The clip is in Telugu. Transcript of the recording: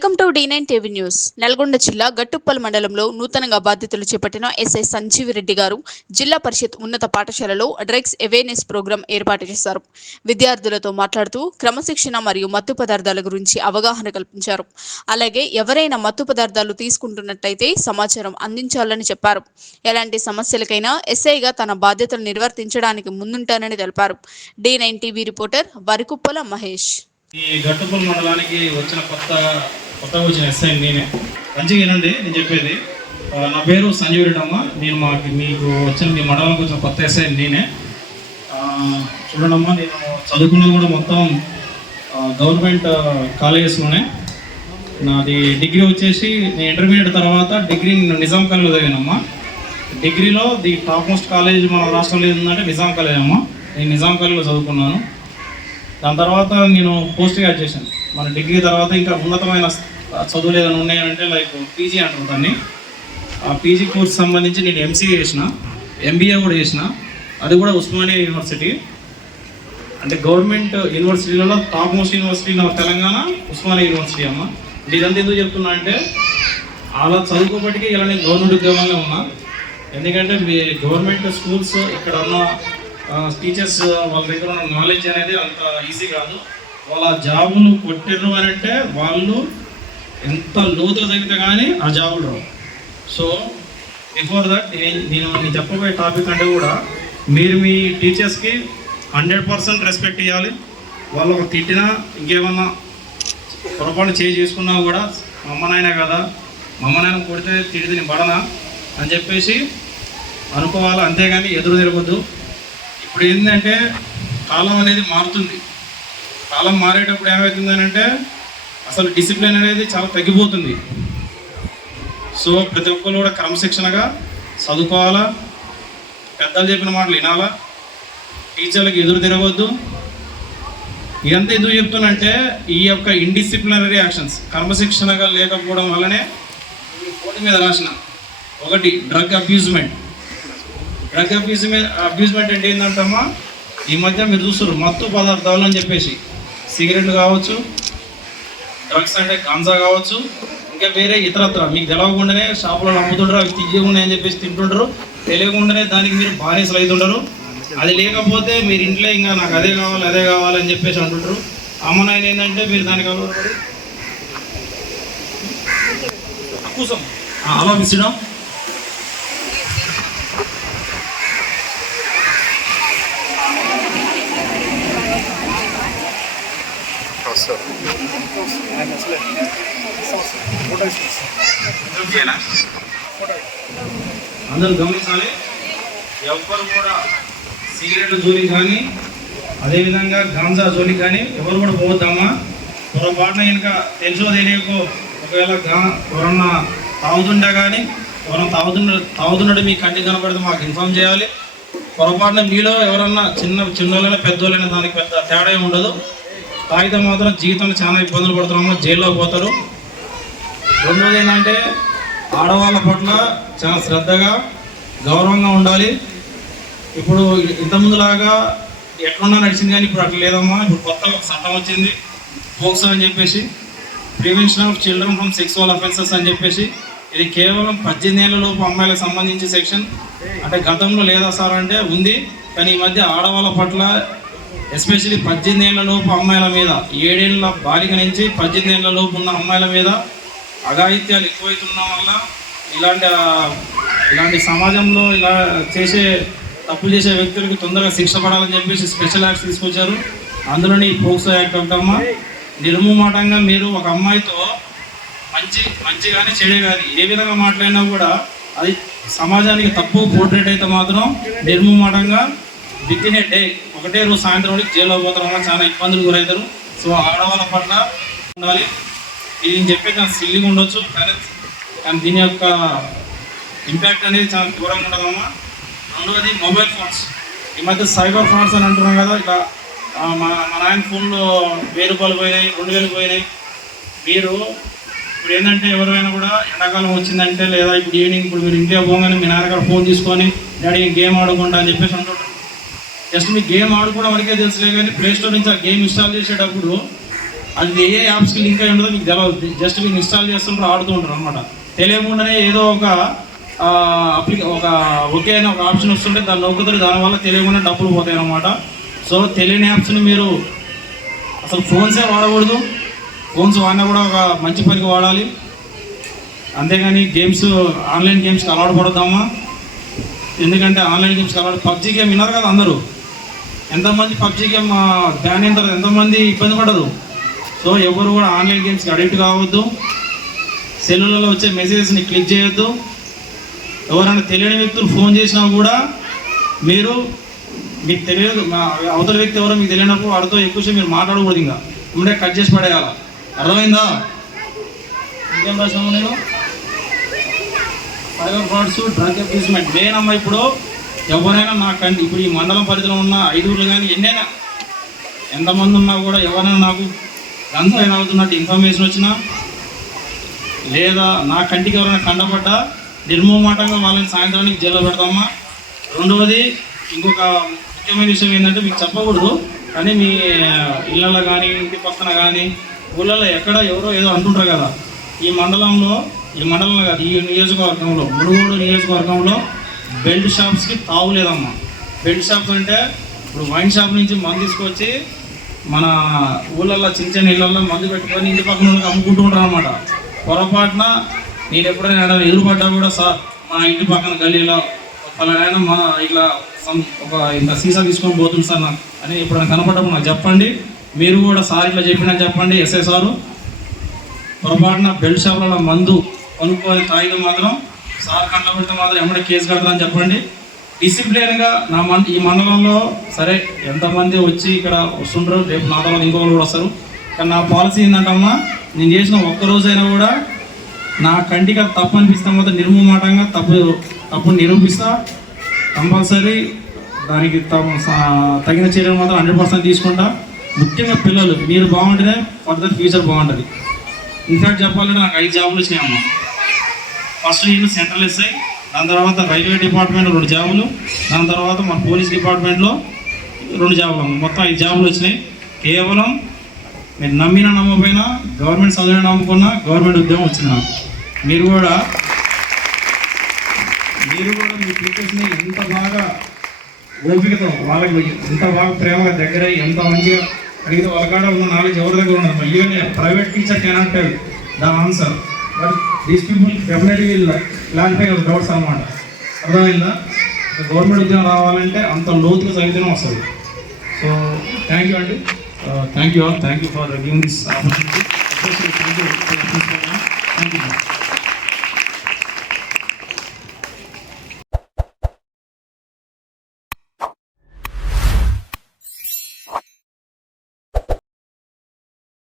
Welcome to D nine TV news. Nalgonda జిల్లా గట్టుప్పల్ మండలంలో నూతనంగా బాధ్యతలు చేపట్టిన ఎస్ఐ సంజీవ్ రెడ్డి గారు జిల్లా పరిషత్ ఉన్నత పాఠశాలలో డ్రగ్స్ అవేర్నెస్ ప్రోగ్రాం ఏర్పాటు చేశారు. విద్యార్థులతో మాట్లాడుతూ క్రమశిక్షణ మరియు మత్తు పదార్థాల గురించి అవగాహన కల్పించారు. అలాగే ఎవరైనా మత్తు పదార్థాలు తీసుకుంటున్నట్టయితే సమాచారం అందించాలని చెప్పారు. ఎలాంటి సమస్యలకైనా ఎస్ఐగా తన బాధ్యతలు నిర్వర్తించడానికి ముందుంటానని తెలిపారు. D nine TV reporter Varikuppala Mahesh. ఈ గట్టుపల్ మండలానికి వచ్చిన కొత్త కొత్తగా వచ్చిన ఎస్ఐ నేనే. మంచిగా వినండి నేను చెప్పేది. నా పేరు సంజీవ్ రెడ్డమ్మ. నేను మాకు మీకు వచ్చిన మీ మండలానికి వచ్చిన కొత్త ఎస్ఐ నేనే. ఆ, నేను చదువుకున్నది కూడా మొత్తం గవర్నమెంట్ కాలేజెస్లోనే. నాది డిగ్రీ వచ్చేసి నేను ఇంటర్మీడియట్ తర్వాత డిగ్రీ నిజాం కాలేజ్లో చదివానమ్మా. డిగ్రీలో ది టాప్ మోస్ట్ కాలేజ్ మన రాష్ట్రంలో ఏంటంటే నిజాం కాలేజ్ అమ్మా. నేను నిజాం కాలేజ్లో చదువుకున్నాను. దాని తర్వాత నేను పోస్ట్ గ్రాడ్యుయేషన్. చేశాను మన డిగ్రీ తర్వాత ఇంకా ఉన్నతమైన చదువులు ఏదైనా ఉన్నాయంటే లైక్ పీజీ అంటారు దాన్ని. ఆ పీజీ కోర్స్ సంబంధించి నేను ఎంసీఏ చేసిన ఎంబీఏ కూడా చేసిన. అది కూడా ఉస్మానియా యూనివర్సిటీ అంటే గవర్నమెంట్ యూనివర్సిటీలలో టాప్ మోస్ట్ యూనివర్సిటీ నా తెలంగాణ ఉస్మానియా యూనివర్సిటీ అమ్మ. అంటే ఇదంతా ఎందుకు చెప్తున్నా అంటే అలా చదువుకోబట్టికి ఇలా నేను గవర్నమెంట్ ఉద్యోగంలో ఉన్నా. ఎందుకంటే మీ గవర్నమెంట్ స్కూల్స్ ఇక్కడ ఉన్న టీచర్స్ వాళ్ళ దగ్గర ఉన్న నాలెడ్జ్ అనేది అంత ఈజీ కాదు. వాళ్ళ జాబులు కొట్టిర్రు అని అంటే వాళ్ళు ఎంత లోతుగా తగ్గితే కానీ ఆ జాబులు రావు. సో బిఫోర్ దట్ నేను నేను చెప్పబోయే టాపిక్ అంటే కూడా మీరు మీ టీచర్స్కి హండ్రెడ్ పర్సెంట్ రెస్పెక్ట్ ఇవ్వాలి వాళ్ళు ఒక తిట్టినా ఇంకేమన్నా పొరపాటు చేయి చేసుకున్నా కూడా మా అమ్మ నాయన కదా మా అమ్మ నాయన కొడితే తిడితే నేను పడనా అని చెప్పేసి అనుకోవాలి. అంతేగాని ఎదురు తిరగద్దు. ఇప్పుడు ఏంటంటే కాలం అనేది మారుతుంది. కాలం మారేటప్పుడు ఏమవుతుంది అంటే అసలు డిసిప్లిన్ అనేది చాలా తగ్గిపోతుంది. సో ప్రతి ఒక్కరు కూడా క్రమశిక్షణగా చదువుకోవాలా? పెద్దలు చెప్పిన మాటలు వినాలా? టీచర్లకు ఎదురు తిరగవద్దు ఇదంతా ఎందుకు చెప్తున్నంటే ఈ యొక్క ఇండిసిప్లినరీ యాక్షన్స్ క్రమశిక్షణగా లేకపోవడం వల్లనే పోటీ మీద రాసిన ఒకటి drug abusement drug abusement abusement అంటే ఏంటంటమ్మా? ఈ మధ్య మీరు చూస్తారు మత్తు పదార్థాలు అని చెప్పేసి. సిగరెట్లు కావచ్చు డ్రగ్స్ అంటే గాంజా కావచ్చు ఇంకా వేరే ఇతరత్ర. మీకు తెలవకుండానే షాపులో నమ్ముతుంటారు అవి తీయకుండా అని చెప్పేసి తింటుంటారు. తెలియకుండానే దానికి మీరు బానిసలు అవుతుంటారు అది లేకపోతే మీరు ఇంట్లో ఇంకా నాకు అదే కావాలి అదే కావాలి అని చెప్పేసి అంటుంటారు. అమ్మ నాయన ఏంటంటే మీరు దానికి అలవాటు కూసం ఆలోచించడం అందరూ గమనించాలి ఎవ్వరు కూడా సిగరెట్ల జోలికి కానీ అదేవిధంగా గాంజా జోలికి కానీ ఎవరు కూడా పోవద్దామా పొరపాటున ఇంకా తెలుసో తెలియకో ఒకవేళ గా ఎవరన్నా తాగుతుంటా కానీ ఎవరన్నా తాగుతుండ తాగుతున్నట్టు మీ కంటికి కనపడితే మాకు ఇన్ఫామ్ చేయాలి. పొరపాటున మీలో ఎవరన్నా చిన్న చిన్నోళ్ళైనా పెద్దోళ్ళైనా దానికి పెద్ద తేడా ఏమి ఉండదు. తాగితే మాత్రం జీవితంలో చాలా ఇబ్బందులు పడుతున్నాము జైల్లో పోతారు. రెండోది ఏంటంటే ఆడవాళ్ళ పట్ల చాలా శ్రద్ధగా గౌరవంగా ఉండాలి. ఇప్పుడు ఇంతకుముందులాగా ఎట్లున్నా నడిచింది కానీ ఇప్పుడు అట్లా లేదమ్మా. ఇప్పుడు కొత్త ఒక చట్టం వచ్చింది. పోక్సో అని చెప్పేసి prevention of children from sexual offences అని చెప్పేసి ఇది కేవలం పద్దెనిమిది ఏళ్ళ లోపు అమ్మాయిలకు సంబంధించి సెక్షన్. అంటే గతంలో లేదా సార్ అంటే ఉంది. కానీ ఈ మధ్య ఆడవాళ్ళ పట్ల ఎస్పెషల్లీ పద్దెనిమిది ఏళ్ళ లోపు అమ్మాయిల మీద ఏడేళ్ళ బాలిక నుంచి పద్దెనిమిది ఏళ్ళ లోపు ఉన్న అమ్మాయిల మీద అఘాయిత్యాలు ఎక్కువైతున్న వల్ల ఇలాంటి ఇలాంటి సమాజంలో ఇలా చేసే తప్పులు చేసే వ్యక్తులకు తొందరగా శిక్ష పడాలని చెప్పేసి స్పెషల్ యాక్ట్స్ తీసుకొచ్చారు. అందులోని ఈ పోక్సో యాక్ట్ అంటమ్మా నిర్మూమాటంగా మీరు ఒక అమ్మాయితో మంచి మంచి కానీ చెడే కానీ ఏ విధంగా మాట్లాడినా కూడా అది సమాజానికి తప్పు పోర్ట్రేట్ అయితే మాత్రం నిర్మూమాటంగా విత్ ఏ డే ఒకటే రోజు సాయంత్రం జైల్లో పోతాం వల్ల చాలా ఇబ్బందులు గురవుతారు. సో ఆడవాళ్ళ పట్ల ఉండాలి. ఇది నేను చెప్పే చాలా సిల్లీగా ఉండొచ్చు కానీ కానీ దీని యొక్క ఇంపాక్ట్ అనేది చాలా దూరంగా ఉండదమ్మా రెండవది మొబైల్ ఫోన్స్ ఈ మధ్య సైబర్ ఫ్రాడ్స్ అని అంటున్నాం కదా ఇలా మా మా నాయన ఫోన్లో వెయ్యి రూపాయలు పోయినాయి రెండు వేలు పోయినాయి. మీరు ఇప్పుడు ఏంటంటే ఎవరైనా కూడా ఎండాకాలం వచ్చిందంటే లేదా ఇప్పుడు ఈవినింగ్ ఇప్పుడు మీరు ఇంటికి పోగానే మీ నాన్నగారు ఫోన్ తీసుకొని డాడీ గేమ్ ఆడుకుంటా అని చెప్పేసి అంటుంటారు జస్ట్ మీ గేమ్ ఆడుకోవడం వరకే తెలుసులే కానీ ప్లే స్టోర్ నుంచి ఆ గేమ్ ఇన్స్టాల్ చేసేటప్పుడు అది ఏ యాప్స్కి లింక్ అయి ఉండదో మీకు తెలియదు జస్ట్ మీరు ఇన్స్టాల్ చేస్తుంటారు ఆడుతూ ఉంటారు అనమాట తెలియకుండానే ఏదో ఒక అప్లికే ఒక ఓకే అయిన ఒక ఆప్షన్ వస్తుంటే దాన్ని నొక్కుతారు. దానివల్ల తెలియకుండా డబ్బులు పోతాయి అనమాట సో తెలియని యాప్స్ని మీరు అసలు ఫోన్సే వాడకూడదు. ఫోన్స్ వాడినా కూడా ఒక మంచి పనికి వాడాలి. అంతేగాని గేమ్స్ ఆన్లైన్ గేమ్స్కి అలవాటు పడద్దామా ఎందుకంటే ఆన్లైన్ గేమ్స్కి అలవాటు పబ్జీ గేమ్ విన్నారు కదా అందరూ. ఎంతమంది పబ్జీ గేమ్ బ్యాన్ అయిన తర్వాత ఎంతమంది ఇబ్బంది పడరు సో ఎవరు కూడా ఆన్లైన్ గేమ్స్కి అడిక్ట్ కావద్దు. సెల్లులలో వచ్చే మెసేజెస్ని క్లిక్ చేయొద్దు. ఎవరైనా తెలియని వ్యక్తులు ఫోన్ చేసినా కూడా మీరు మీకు తెలియదు అవతల వ్యక్తి ఎవరో మీకు తెలియనప్పుడు వాడితో ఎక్కువసేపు మీరు మాట్లాడకూడదు ఇంకా. ఉండే కట్ చేసి పడేయాల. అర్థమైందా? ఇంకేం రాసాము నేను five frauds drug abusement main అమ్మ ఇప్పుడు ఎవరైనా నా కంటి ఇప్పుడు ఈ మండలం పరిధిలో ఉన్న ఐదుగురు కానీ ఎన్నైనా ఎంతమంది ఉన్నా కూడా ఎవరైనా నాకు గంధం ఏమవుతున్నట్టు ఇన్ఫర్మేషన్ వచ్చినా లేదా నా కంటికి ఎవరైనా కండపడ్డా నిర్మూమాటంగా వాళ్ళని సాయంత్రానికి జైల్లో పెడతామా? రెండవది ఇంకొక ముఖ్యమైన విషయం ఏంటంటే మీకు చెప్పకూడదు కానీ మీ ఇళ్ళల్లో కానీ ఇంటి పక్కన కానీ ఊళ్ళల్లో ఎక్కడ ఎవరో ఏదో అంటుంటారు కదా. ఈ మండలంలో ఈ మండలంలో కాదు ఈ నియోజకవర్గంలో మునుగోడు నియోజకవర్గంలో బెల్ట్ షాప్స్కి తాగులేదమ్మా బెల్ట్ షాప్స్ అంటే ఇప్పుడు వైన్ షాప్ నుంచి మందు తీసుకొచ్చి మన ఊళ్ళల్లో చిన్న చిన్న ఇళ్ళల్లో మందు పెట్టుకొని ఇంటి పక్కన వాళ్ళకి అమ్ముకుంటూ ఉంటారు అనమాట పొరపాటున నేను ఎప్పుడైనా ఎదురుపడ్డా కూడా సార్ మా ఇంటి పక్కన గల్లీలో పలానైనా మా ఇట్లా సమ్ ఒక ఇంత సీసా తీసుకొని పోతుంది సార్ నాకు అని ఎప్పుడైనా కనపడ్డప్పుడు నాకు చెప్పండి. మీరు కూడా సార్ ఇట్లా చెప్పినా చెప్పండి ఎస్ఐ సారు. పొరపాటున బెల్ట్ షాప్లలో మందు కొనుక్కొని తాగితే మాత్రం సార్ కంట పెడితే మాత్రం ఎమ్మడే కేసు కడతారని చెప్పండి. డిసిప్లిన్గా నా మన ఈ మండలంలో సరే ఎంతమంది వచ్చి ఇక్కడ వస్తుంటారు రేపు నా తర్వాత ఇంకో కూడా వస్తారు. కానీ నా పాలసీ ఏంటంటమ్మా నేను చేసిన ఒక్క రోజైనా కూడా నా కంటికి అది తప్పు అనిపిస్తాం మాత్రం నిర్మూమాటంగా తప్పు తప్పు నిరూపిస్తా. కంపల్సరీ దానికి తగిన చర్యలు మాత్రం హండ్రెడ్ పర్సెంట్ తీసుకుంటా. ముఖ్యంగా పిల్లలు మీరు బాగుంటేనే ఫర్దర్ ఫ్యూచర్ బాగుంటుంది. ఇన్ఫ్యాక్ట్ చెప్పాలంటే నాకు ఐదు జాబులు వచ్చినాయి అమ్మ. ఫస్ట్ నేను సెంట్రల్ ఎస్ఐ దాని తర్వాత రైల్వే డిపార్ట్మెంట్ రెండు జాబులు దాని తర్వాత మన పోలీస్ డిపార్ట్మెంట్లో రెండు జాబులు మొత్తం ఐదు జాబులు వచ్చినాయి. కేవలం మీరు నమ్మినా నమ్మకపోయినా గవర్నమెంట్ చదివిన నమ్ముకున్నా గవర్నమెంట్ ఉద్యోగం వచ్చింది నాకు. మీరు కూడా మీరు కూడా మీ టీచర్స్ని ఎంత బాగా ఓపికతో వాళ్ళకి ఎంత బాగా ప్రేమగా దగ్గర ఎంత మంచిగా అడిగితే వాళ్ళ కాడ ఉన్న నాలెడ్జ్ ఎవరి దగ్గర ఉండదు. Even private teacher cannot tell the answer but these people definitely will clarify doubts అనమాట. అర్థమైందా? గవర్నమెంట్ ఉద్యోగం రావాలంటే అంత లోతుగా చదివితేనే వస్తుంది. సో థ్యాంక్ యూ అండి. Thank you all thank you for giving this opportunity thank you